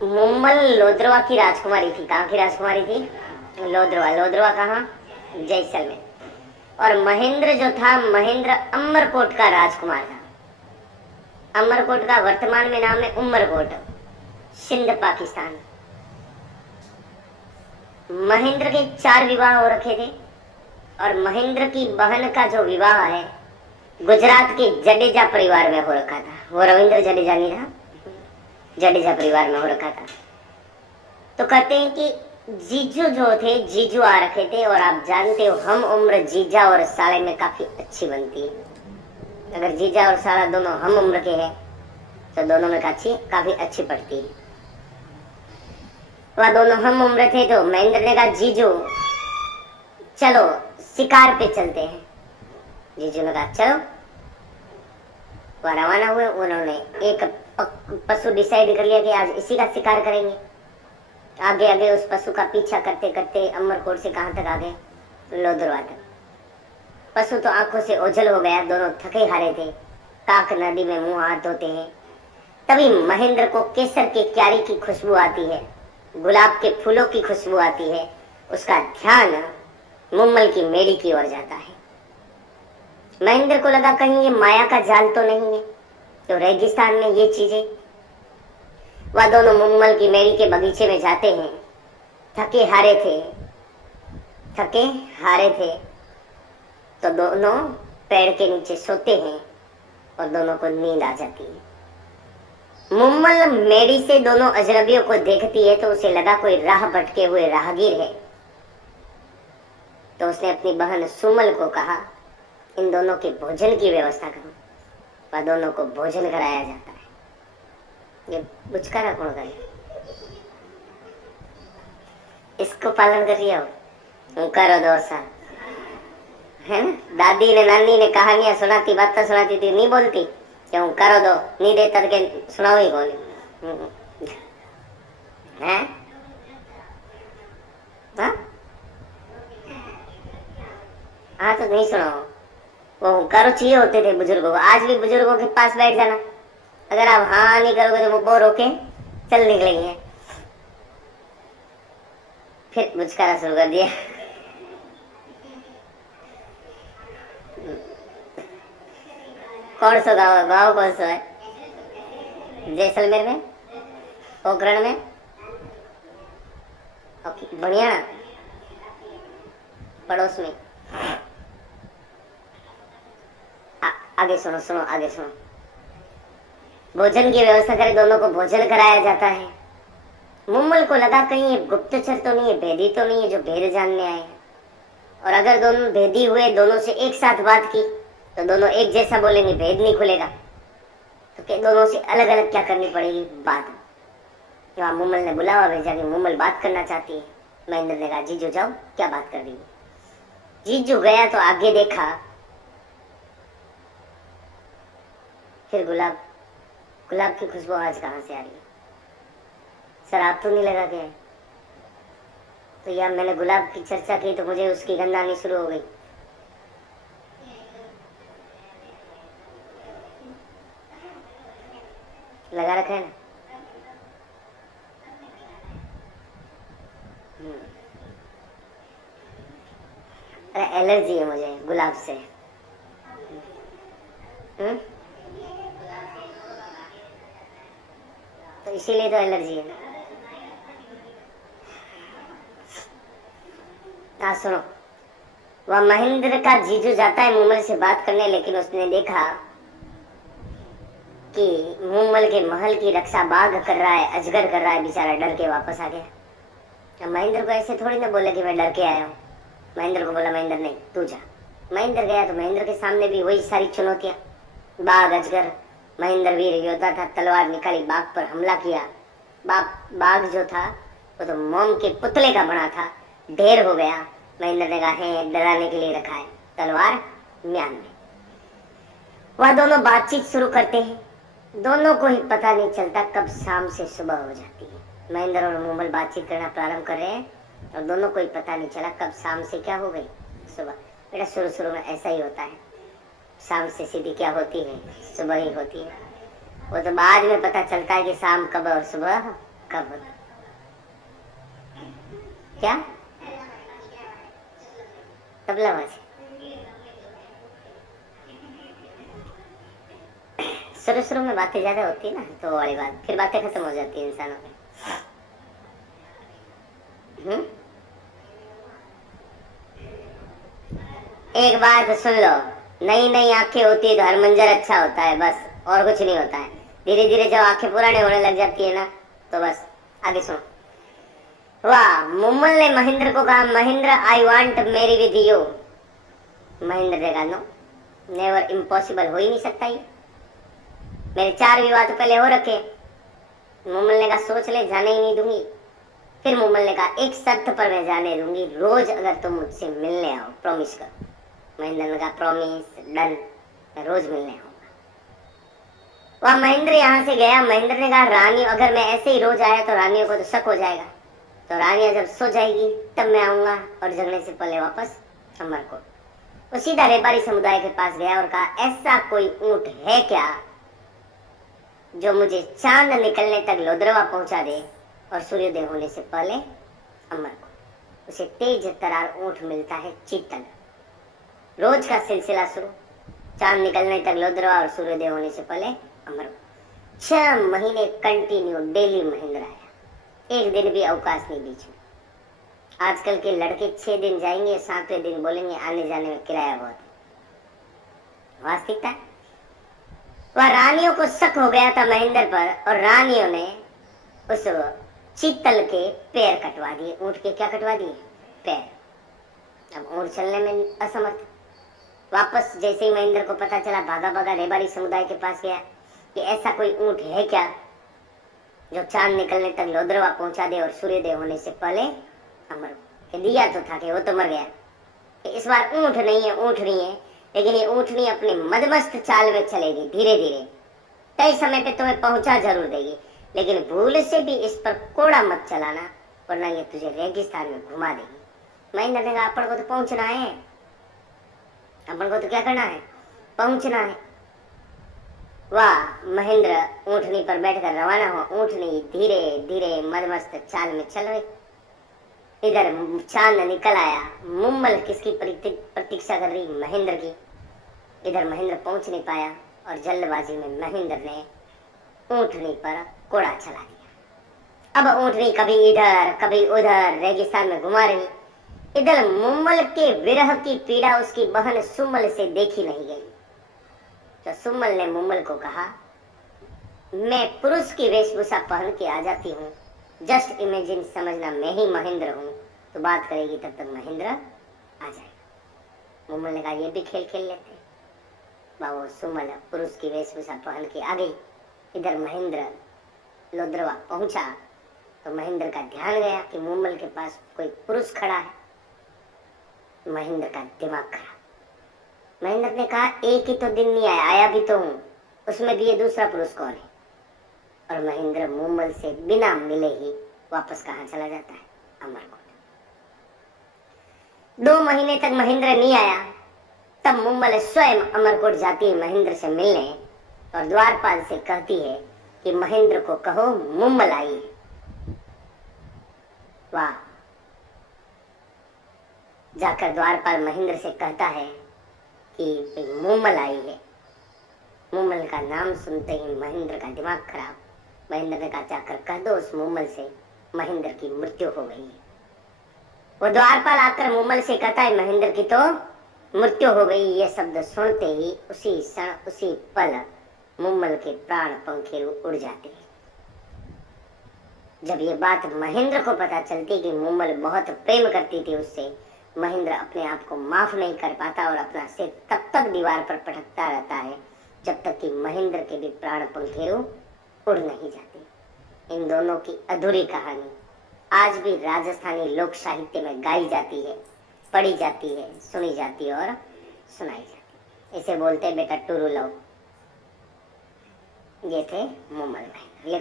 मुम्मल लोद्रवा की राजकुमारी थी। कहाँ की राजकुमारी थी? लोद्रवा। लोद्रवा कहाँ? जैसलमेर। और महेंद्र जो था, महेंद्र अमरकोट का राजकुमार था। अमरकोट का वर्तमान में नाम है उमरकोट, सिंध पाकिस्तान। महेंद्र के 4 विवाह हो रखे थे और महेंद्र की बहन का जो विवाह है गुजरात के जडेजा परिवार में हो रखा था। वो रविंद्र जडेजा नहीं था, जडेजा परिवार में हो रखा था। तो कहते हैं कि जीजू जो थे, जीजू आ रखे थे। और आप जानते हो हम उम्र जीजा और साले में काफी अच्छी बनती है। अगर जीजा और साला दोनों हम उम्र के हैं तो दोनों में काफी अच्छी पड़ती है। वह दोनों हम उम्र थे तो महेंद्र ने कहा जीजू चलो शिकार पे चलते हैं। जीजू ने कहा चलो। वह रवाना हुए। उन्होंने एक पशु डिसाइड कर लिया कि आज इसी का शिकार करेंगे। आगे आगे उस पशु का पीछा करते करते अमरकोट से कहां तक आ गए? लोद्रवा तक। पशु तो आंखों से ओझल हो गया, दोनों थके हारे थे। काक नदी में मुंह हाथ धोते हैं। तभी महेंद्र को केसर के क्यारी की खुशबू आती है, गुलाब के फूलों की खुशबू आती है। उसका ध्यान मुम्मल की मेड़ी की ओर जाता है। महेंद्र को लगा कहीं ये माया का जाल तो नहीं है, तो रेगिस्तान में ये चीजें। वह दोनों मुम्मल की मेड़ी के बगीचे में जाते हैं। थके हारे थे तो दोनों पेड़ के नीचे सोते हैं और दोनों को नींद आ जाती है। मुम्मल मेड़ी से दोनों अजनबियों को देखती है तो उसे लगा कोई राह भटके हुए राहगीर है। तो उसने अपनी बहन सुमल को कहा इन दोनों के भोजन की व्यवस्था करो। वह दोनों को भोजन कराया जाता है। ये बुचकारा कौन करे? इसको पालन कर रही हो? करो दोसा है ना। दादी ने नानी ने कहानियां सुनाती, बातें सुनाती थी, नहीं बोलती क्यों? करो दो, नहीं देता के सुनाओ ही कौन है? हाँ तो नहीं सुनाओ। वो करो चाहिए होते थे बुजुर्गों को। आज भी बुजुर्गों के पास बैठ जाना, अगर आप हाँ नहीं करोगे तो वो बोर होके चल निकलेंगे। फिर मुस्कुराना शुरू कर दिया। कौन सा गाँव है? गाँव कौन सा है? जैसलमेर में, पोखरण में, बढ़िया पड़ोस में। आगे सुनो आगे सुनो। भोजन की व्यवस्था करे, दोनों को भोजन कराया जाता है। मुम्मल को लगा कहीं ये गुप्तचर तो नहीं है, भेदी तो नहीं है जो भेद जानने आए हैं। और अगर दोनों भेदी हुए, दोनों से एक साथ बात की तो दोनों एक जैसा बोलेंगे, भेद नहीं खुलेगा। तो क्या दोनों से अलग अलग क्या करनी पड़ेगी? बात। वहां मुम्मल ने बुलावा भेजा कि मुम्मल बात करना चाहती है। महेंद्र ने कहा जीजू जाओ, क्या बात कर रही है? जीजू गया तो आगे देखा, फिर गुलाब की खुशबू आज कहां से आ रही है? शराब तो नहीं लगा गया? तो यार मैंने गुलाब की चर्चा की तो मुझे उसकी गंध आनी शुरू हो गई। लगा रखा है ना। अरे एलर्जी है मुझे गुलाब से। तो इसीलिए तो एलर्जी है। हाँ सुनो। वह महेंद्र का जीजू जाता है मुम्मल से बात करने, लेकिन उसने देखा कि मुम्मल के महल की रक्षा बाघ कर रहा है, अजगर कर रहा है। बेचारा डर के वापस आ गया। अब महेंद्र को ऐसे थोड़ी ना बोले कि मैं डर के आया हूँ। महेंद्र को बोला महेंद्र नहीं तू जा। महेंद्र गया तो महेंद्र के सामने भी वही सारी चुनौतियां, बाघ अजगर। महेंद्र वीर योद्धा था, तलवार निकाली, बाघ पर हमला किया। बाघ जो था वो तो मोम के पुतले का बना था, ढेर हो गया। महेंद्र ने कहा है डराने के लिए रखा है, तलवार म्यान में। वह दोनों बातचीत शुरू करते हैं। दोनों को ही पता नहीं चलता कब शाम से सुबह हो जाती है। महेंद्र और मुम्मल बातचीत करना प्रारंभ कर रहे हैं और दोनों को ही पता नहीं चला कब शाम से क्या हो गई सुबह। बेटा शुरू में ऐसा ही होता है, शाम से सीधी क्या होती है? सुबह ही होती है। वो तो बाद में पता चलता है कि शाम कब और सुबह कब होता? क्या? तबला बाज। शुरू शुरू में बातें ज्यादा होती है ना, तो वाली बात, फिर बातें खत्म हो जाती है इंसानों की। एक बात सुन लो, नई नई आंखें होती है तो हर मंजर अच्छा होता है, बस और कुछ नहीं होता है। धीरे धीरे जब आंखें पुराने होने लग जाती है ना, तो बस आगे सुनो। वाह, मुम्मल ने महेंद्र को कहा, Mahendra I want marry with you. Mahendra ने कहा, नो नेवर, इम्पॉसिबल, हो ही नहीं सकता ये, मेरे 4 विवाह तो पहले हो रखे। मुम्मल ने कहा, सोच ले, जाने ही नहीं दूंगी। फिर मुम्मल ने कहा, एक शर्त पर मैं जाने दूंगी, रोज अगर तुम मुझसे मिलने आओ, प्रॉमिस करो। महेंद्र ने कहा, प्रॉमिस, डन, मैं रोज मिलने आऊंगा। वह महेंद्र यहाँ से गया। महेंद्र ने कहा, रानी, अगर मैं ऐसे ही रोज आया तो रानियों को तो शक हो जाएगा, तो रानियां जब सो जाएगी तब मैं आऊंगा, और जगने से पहले वापस अमरकोट। वो सीधा रेपारी समुदाय के पास गया और कहा, ऐसा कोई ऊंट है क्या जो मुझे चांद निकलने तक लोदरवा पहुंचा दे और सूर्योदय होने से पहले अमरकोट। उसे तेज तरार ऊंट मिलता है, चीतल। रोज का सिलसिला शुरू, चांद निकलने तक लोदरवा और सूर्योदय होने से पहले अमरकोट। 6 महीने कंटिन्यू डेली महेंद्र आया, एक दिन भी अवकाश नहीं बीच में। आजकल के लड़के 6 दिन जाएंगे, 7वें दिन बोलेंगे आने जाने में किराया बहुत है। वास्तविकता है। वह रानियों को शक हो गया था महेंद्र पर, और रानियों ने उस चीतल के पैर कटवा दिए। ऊंट के क्या कटवा दिए? पैर। अब ऊंट चलने में असमर्थ। वापस जैसे ही महेंद्र को पता चला, भागा भागा रेबारी समुदाय के पास गया कि ऐसा कोई ऊंट है क्या जो चांद निकलने तक लोदरवा पहुंचा दे और सूर्योदय होने से पहले अमर। दिया तो था कि वो तो मर गया। कि इस बार ऊंट नहीं है, ऊंट नहीं है, लेकिन ये ऊंटनी अपनी मदमस्त चाल में चलेगी, धीरे धीरे तय समय पे तुम्हें पहुंचा जरूर देगी, लेकिन भूल से भी इस पर कोड़ा मत चलाना, वरना ये तुझे रेगिस्तान में घुमा देगी। महेंद्र ने कहा, अपन को तो पहुंचना है, अपन को तो क्या करना है, पहुंचना है। वाह, महेंद्र ऊंटनी पर बैठकर रवाना हुआ। ऊंटनी धीरे धीरे मदमस्त चाल में चल रही। इधर चांद निकल आया। मुम्मल किसकी प्रतीक्षा कर रही? महेंद्र की। इधर महेंद्र पहुंच नहीं पाया और जल्दबाजी में महेंद्र ने ऊंटनी पर कोड़ा चला दिया। अब ऊंटनी कभी इधर कभी उधर रेगिस्तान में घुमा रही। इधर मुम्मल के विरह की पीड़ा उसकी बहन सुम्मल से देखी नहीं गई। तो सुम्मल ने मुम्मल को कहा, मैं पुरुष की वेशभूषा पहन के आ जाती हूँ, जस्ट इमेजिन, समझना मैं ही महेंद्र हूँ, तो बात करेगी तब तक महेंद्र आ जाएगा। मुम्मल ने कहा, ये भी खेल खेल लेते। बाबू सुम्मल पुरुष की वेशभूषा पहन के आ गई। इधर महेंद्र लोदरवा पहुंचा तो महेंद्र का ध्यान गया कि मुम्मल के पास कोई पुरुष खड़ा है। महेंद्र का दिमाग खराब। महेंद्र ने कहा, एक ही तो दिन नहीं आया, आया भी तो हूं, उसमें भी ये दूसरा पुरुष कौन है? और महेंद्र मुम्मल से बिना मिले ही वापस कहाँ चला जाता है? अमरकोट। 2 महीने तक महेंद्र नहीं आया। तब मुम्मल स्वयं अमरकोट जाती है महेंद्र से मिलने और द्वारपाल से कहती है कि महेंद्र को कहो मुम्मल आई है। वाह, जाकर द्वारपाल महेंद्र से कहता है कि मुम्मल आई है। मुम्मल का नाम सुनते ही महेंद्र का दिमाग खराब। महेंद्र ने कहा, जाकर कह दो उस मुम्मल से महेंद्र की मृत्यु हो गई है। वो द्वारपाल आकर मुम्मल से कहता है, महेंद्र की तो मृत्यु हो गई। ये शब्द सुनते ही उसी क्षण उसी पल मुम्मल के प्राण पंखेरु उड़ जाते हैं। जब ये बात महेंद्र को पता चलती कि मुम्मल बहुत प्रेम करती थी उससे, महेंद्र अपने आप को माफ नहीं कर पाता और अपना सिर तब तक दीवार पर पटकता रहता है जब तक कि महेंद्र के भी प्राण पंखेरु उड़ नहीं जाते। इन दोनों की अधूरी कहानी आज भी राजस्थानी लोक साहित्य में गाई जाती है, पढ़ी जाती है, सुनी जाती है और सुनाई जाती है। इसे बोलते बेटा टुरु लव। ये थे मुम्मल भाई।